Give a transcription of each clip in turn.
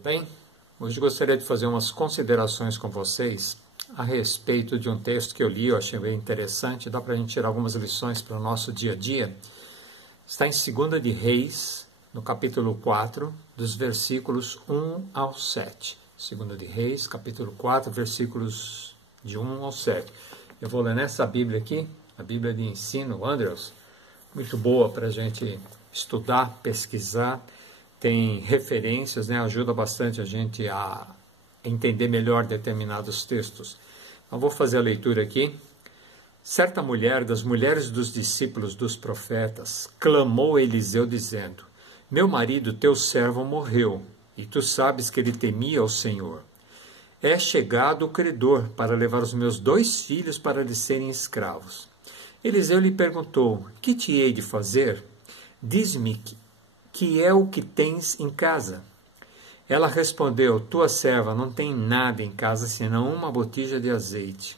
Tudo bem? Hoje gostaria de fazer umas considerações com vocês a respeito de um texto que eu li, eu achei bem interessante, dá para a gente tirar algumas lições para o nosso dia a dia. Está em 2 de Reis, no capítulo 4, dos versículos 1 ao 7. 2 de Reis, capítulo 4, versículos de 1 ao 7. Eu vou ler nessa Bíblia aqui, a Bíblia de ensino, Andrews, muito boa para a gente estudar, pesquisar, tem referências, né? Ajuda bastante a gente a entender melhor determinados textos. Então, vou fazer a leitura aqui. Certa mulher, das mulheres dos discípulos dos profetas, clamou a Eliseu dizendo: meu marido, teu servo, morreu, e tu sabes que ele temia ao Senhor. É chegado o credor para levar os meus 2 filhos para lhe serem escravos. Eliseu lhe perguntou: que te hei de fazer? Diz-me que é o que tens em casa. Ela respondeu: tua serva não tem nada em casa senão uma botija de azeite.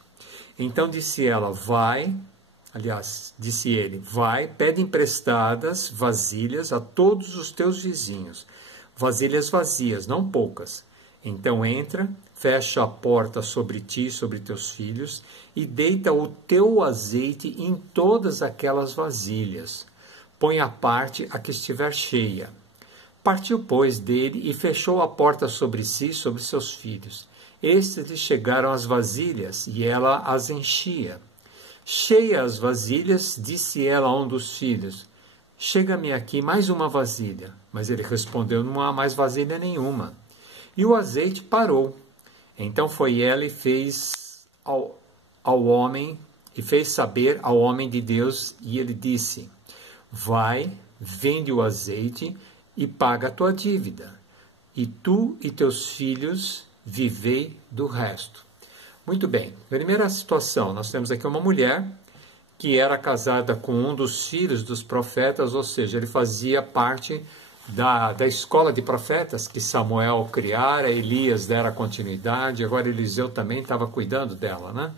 Então disse ele, vai, pede emprestadas vasilhas a todos os teus vizinhos, vasilhas vazias, não poucas. Então entra, fecha a porta sobre ti e sobre teus filhos, e deita o teu azeite em todas aquelas vasilhas. Põe à parte a que estiver cheia. Partiu, pois, dele e fechou a porta sobre si e sobre seus filhos. Estes lhe chegaram as vasilhas, e ela as enchia. Cheia as vasilhas, disse ela a um dos filhos: chega-me aqui mais uma vasilha. Mas ele respondeu: não há mais vasilha nenhuma. E o azeite parou. Então foi ela e fez saber ao homem de Deus, e ele disse: vai, vende o azeite e paga a tua dívida, e tu e teus filhos vivei do resto. Muito bem, primeira situação, nós temos aqui uma mulher que era casada com um dos filhos dos profetas, ou seja, ele fazia parte da escola de profetas que Samuel criara, Elias dera continuidade, agora Eliseu também estava cuidando dela, né?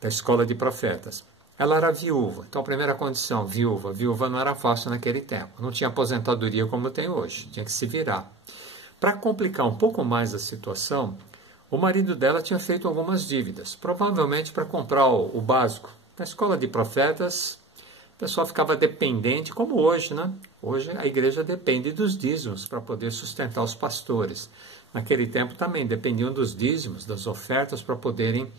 Da escola de profetas. Ela era viúva, então a primeira condição, viúva. Viúva não era fácil naquele tempo, não tinha aposentadoria como tem hoje, tinha que se virar. Para complicar um pouco mais a situação, o marido dela tinha feito algumas dívidas, provavelmente para comprar o básico. Na escola de profetas, o pessoal ficava dependente, como hoje, né? Hoje a igreja depende dos dízimos para poder sustentar os pastores. Naquele tempo também dependiam dos dízimos, das ofertas para poderem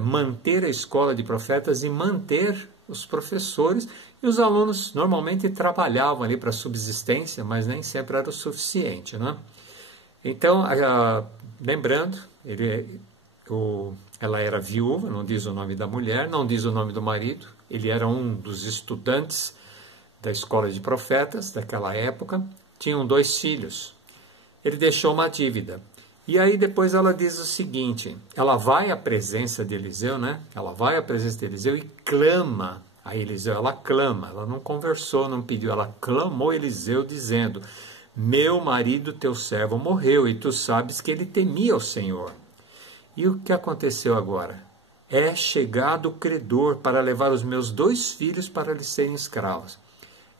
manter a escola de profetas e manter os professores, e os alunos normalmente trabalhavam ali para subsistência, mas nem sempre era o suficiente, né? Então, lembrando, ela era viúva, não diz o nome da mulher, não diz o nome do marido, ele era um dos estudantes da escola de profetas daquela época, tinham 2 filhos, ele deixou uma dívida. E aí depois ela diz o seguinte, ela vai à presença de Eliseu, né? Ela vai à presença de Eliseu e clama a Eliseu, ela clama, ela não conversou, não pediu, ela clamou a Eliseu dizendo: meu marido, teu servo, morreu, e tu sabes que ele temia o Senhor. E o que aconteceu agora? É chegado o credor para levar os meus 2 filhos para lhes serem escravos.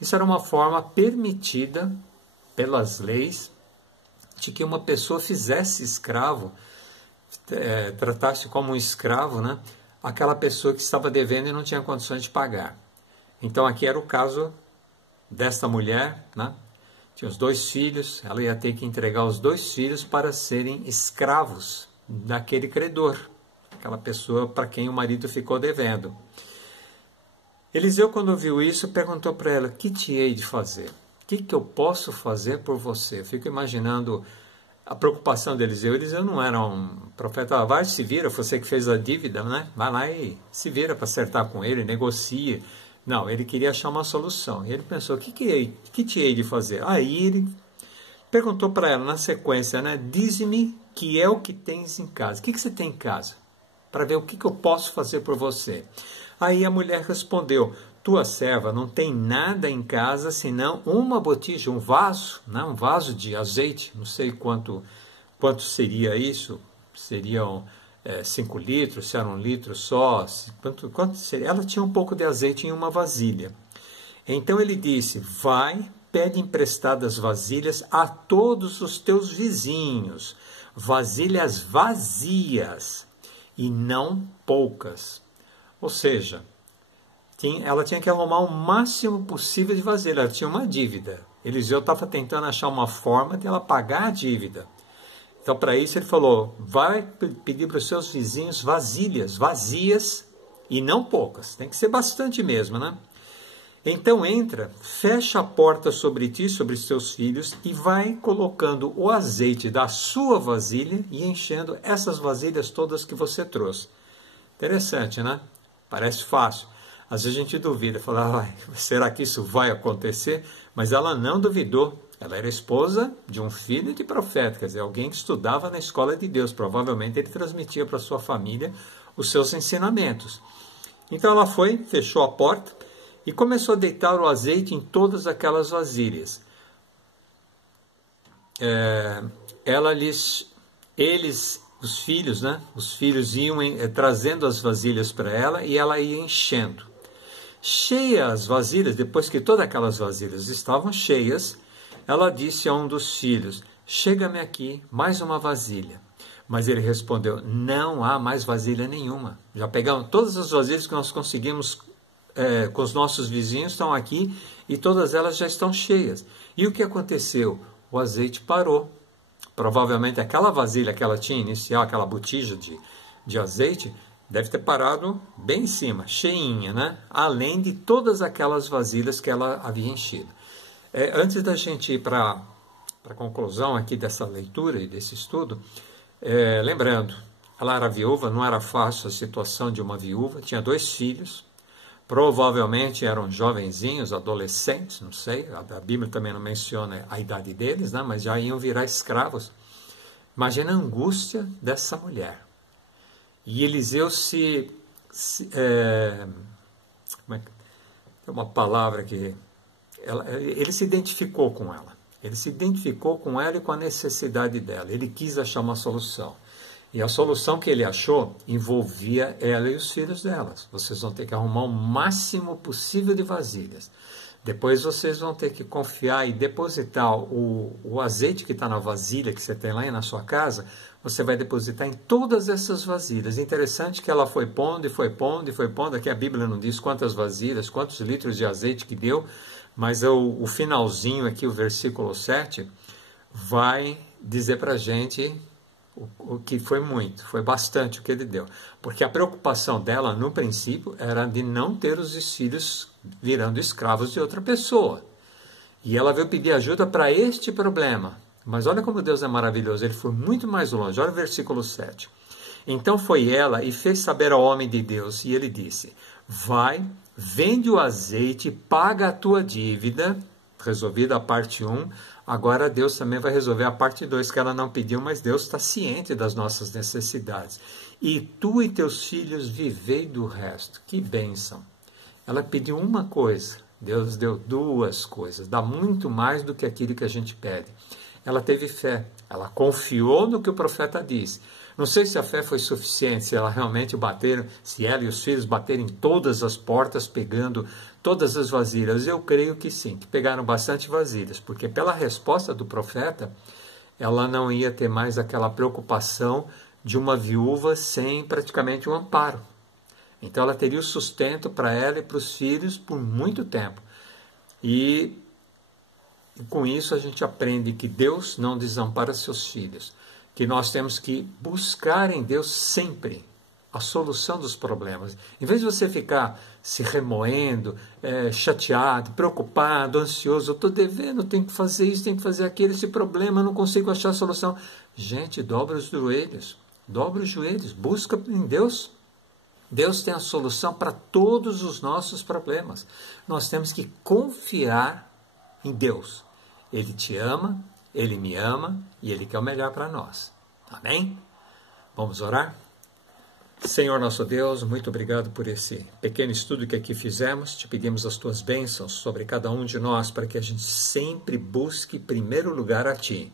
Isso era uma forma permitida pelas leis de que uma pessoa fizesse escravo, tratasse como um escravo, né? Aquela pessoa que estava devendo e não tinha condições de pagar. Então aqui era o caso desta mulher, né? Tinha os 2 filhos, ela ia ter que entregar os 2 filhos para serem escravos daquele credor, aquela pessoa para quem o marido ficou devendo. Eliseu, quando viu isso, perguntou para ela: que te hei de fazer? O que eu posso fazer por você? Eu fico imaginando a preocupação de Eliseu. Eliseu não era um profeta, vai, se vira, você que fez a dívida, né? Vai lá e se vira para acertar com ele, negocie. Não, ele queria achar uma solução. E ele pensou: que te hei de fazer? Aí ele perguntou para ela na sequência, né? Dize-me que é o que tens em casa. O que você tem em casa? Para ver o que eu posso fazer por você. Aí a mulher respondeu: tua serva não tem nada em casa senão uma botija, um vaso, né? Um vaso de azeite, não sei quanto seria isso, seriam 5 litros, se era 1 litro só, quanto seria? Ela tinha um pouco de azeite em uma vasilha. Então ele disse: vai, pede emprestadas vasilhas a todos os teus vizinhos, vasilhas vazias e não poucas. Ou seja, ela tinha que arrumar o máximo possível de vasilha, ela tinha uma dívida. Eliseu estava tentando achar uma forma de ela pagar a dívida. Então, para isso, ele falou, vai pedir para os seus vizinhos vasilhas vazias e não poucas. Tem que ser bastante mesmo, né? Então entra, fecha a porta sobre ti, sobre os teus filhos, e vai colocando o azeite da sua vasilha e enchendo essas vasilhas todas que você trouxe. Interessante, né? Parece fácil. Às vezes a gente duvida, fala, será que isso vai acontecer? Mas ela não duvidou. Ela era esposa de um filho de profeta, quer dizer, alguém que estudava na escola de Deus. Provavelmente ele transmitia para sua família os seus ensinamentos. Então ela foi, fechou a porta e começou a deitar o azeite em todas aquelas vasilhas. Os filhos, né? Os filhos iam trazendo as vasilhas para ela e ela ia enchendo. Cheia as vasilhas, depois que todas aquelas vasilhas estavam cheias, ela disse a um dos filhos, chega-me aqui mais uma vasilha. Mas ele respondeu, não há mais vasilha nenhuma. Já pegamos todas as vasilhas que nós conseguimos com os nossos vizinhos, estão aqui e todas elas já estão cheias. E o que aconteceu? O azeite parou. Provavelmente aquela vasilha que ela tinha inicial, aquela botija de azeite, deve ter parado bem em cima, cheinha, né? Além de todas aquelas vasilhas que ela havia enchido. Antes da gente ir para a conclusão aqui dessa leitura e desse estudo, lembrando, ela era viúva, não era fácil a situação de uma viúva, tinha 2 filhos, provavelmente eram jovenzinhos, adolescentes, não sei, a Bíblia também não menciona a idade deles, né? Mas já iam virar escravos. Imagina a angústia dessa mulher. E Eliseu tem uma palavra que... ele se identificou com ela. Ele se identificou com ela e com a necessidade dela. Ele quis achar uma solução. E a solução que ele achou envolvia ela e os filhos delas. Vocês vão ter que arrumar o máximo possível de vasilhas. Depois vocês vão ter que confiar e depositar o azeite que está na vasilha que você tem lá na sua casa, você vai depositar em todas essas vasilhas. Interessante que ela foi pondo e foi pondo e foi pondo. Aqui a Bíblia não diz quantas vasilhas, quantos litros de azeite que deu, mas o finalzinho aqui, o versículo 7, vai dizer para a gente o que foi muito, foi bastante o que ele deu. Porque a preocupação dela, no princípio, era de não ter os filhos virando escravos de outra pessoa. E ela veio pedir ajuda para este problema. Mas olha como Deus é maravilhoso, ele foi muito mais longe. Olha o versículo 7. Então foi ela e fez saber ao homem de Deus, e ele disse, vai, vende o azeite, paga a tua dívida, resolvida a parte 1, agora Deus também vai resolver a parte 2, que ela não pediu, mas Deus está ciente das nossas necessidades. E tu e teus filhos vivei do resto. Que bênção. Ela pediu uma coisa, Deus deu 2 coisas, dá muito mais do que aquilo que a gente pede. Ela teve fé, ela confiou no que o profeta disse. Não sei se a fé foi suficiente, se ela realmente se ela e os filhos bateram em todas as portas, pegando todas as vasilhas. Eu creio que sim, que pegaram bastante vasilhas, porque pela resposta do profeta, ela não ia ter mais aquela preocupação de uma viúva sem praticamente um amparo. Então ela teria o sustento para ela e para os filhos por muito tempo. E com isso a gente aprende que Deus não desampara seus filhos, que nós temos que buscar em Deus sempre a solução dos problemas. Em vez de você ficar se remoendo, chateado, preocupado, ansioso, eu estou devendo, tenho que fazer isso, tenho que fazer aquilo, esse problema, eu não consigo achar a solução. Gente, dobra os joelhos, busca em Deus. Deus tem a solução para todos os nossos problemas. Nós temos que confiar em Deus. Ele te ama, Ele me ama e Ele quer o melhor para nós. Amém? Vamos orar? Senhor nosso Deus, muito obrigado por esse pequeno estudo que aqui fizemos. Te pedimos as tuas bênçãos sobre cada um de nós, para que a gente sempre busque em primeiro lugar a Ti.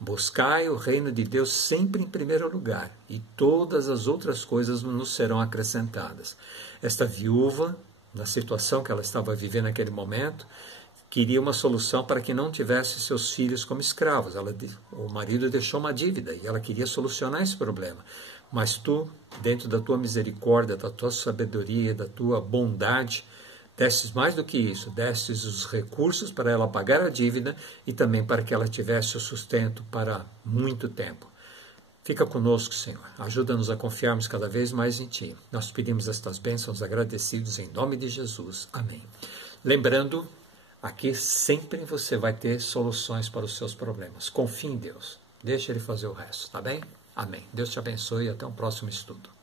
Buscai o reino de Deus sempre em primeiro lugar, e todas as outras coisas nos serão acrescentadas. Esta viúva, na situação que ela estava vivendo naquele momento, queria uma solução para que não tivesse seus filhos como escravos. O marido deixou uma dívida e ela queria solucionar esse problema. Mas tu, dentro da tua misericórdia, da tua sabedoria, da tua bondade, destes mais do que isso, destes os recursos para ela pagar a dívida e também para que ela tivesse o sustento para muito tempo. Fica conosco, Senhor. Ajuda-nos a confiarmos cada vez mais em Ti. Nós pedimos estas bênçãos agradecidos em nome de Jesus. Amém. Lembrando, aqui sempre você vai ter soluções para os seus problemas. Confie em Deus. Deixa Ele fazer o resto, tá bem? Amém. Deus te abençoe e até um próximo estudo.